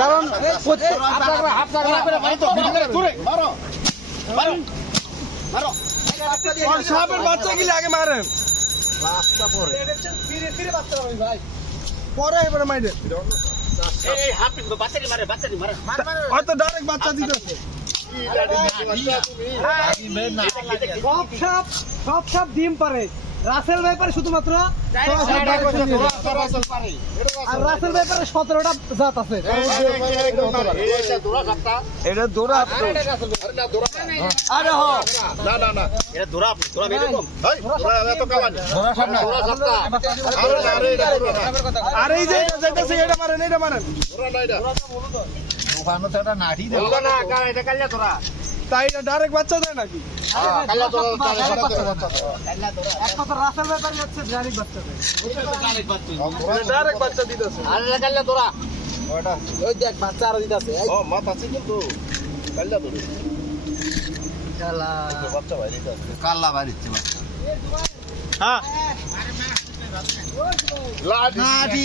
কারণ সাপের বাচ্চা গিলে আগে মারেন, পরে এবারে মাইরে হয়তো ডাইরেক্ট বাচ্চা দিতেছে। সব সাপ ডিম পারে, রাসেল ভাই পারে শুধুমাত্র, আর রাসেল ভাই পারে 17টা জাত আছে। এটা দৌড়া আরে হো না না না এটা দৌড়া এরকম আর এই যে এটা যাইতেছে এটা মারেন, এটা মারেন তাই এটা ডাইরেক্ট বাচ্চা দেয় নাকি? একমাত্র রাসেল ভাই পারে হচ্ছে ডাইরেক্ট বাচ্চা দেয়, ডাইরেক্ট বাচ্চা দিতেছে। ওই দেখ বাচ্চা আরো দিতেছে। কাল্লা বাড়িচ্ছে বাচ্চা হ্যাঁ লাঠি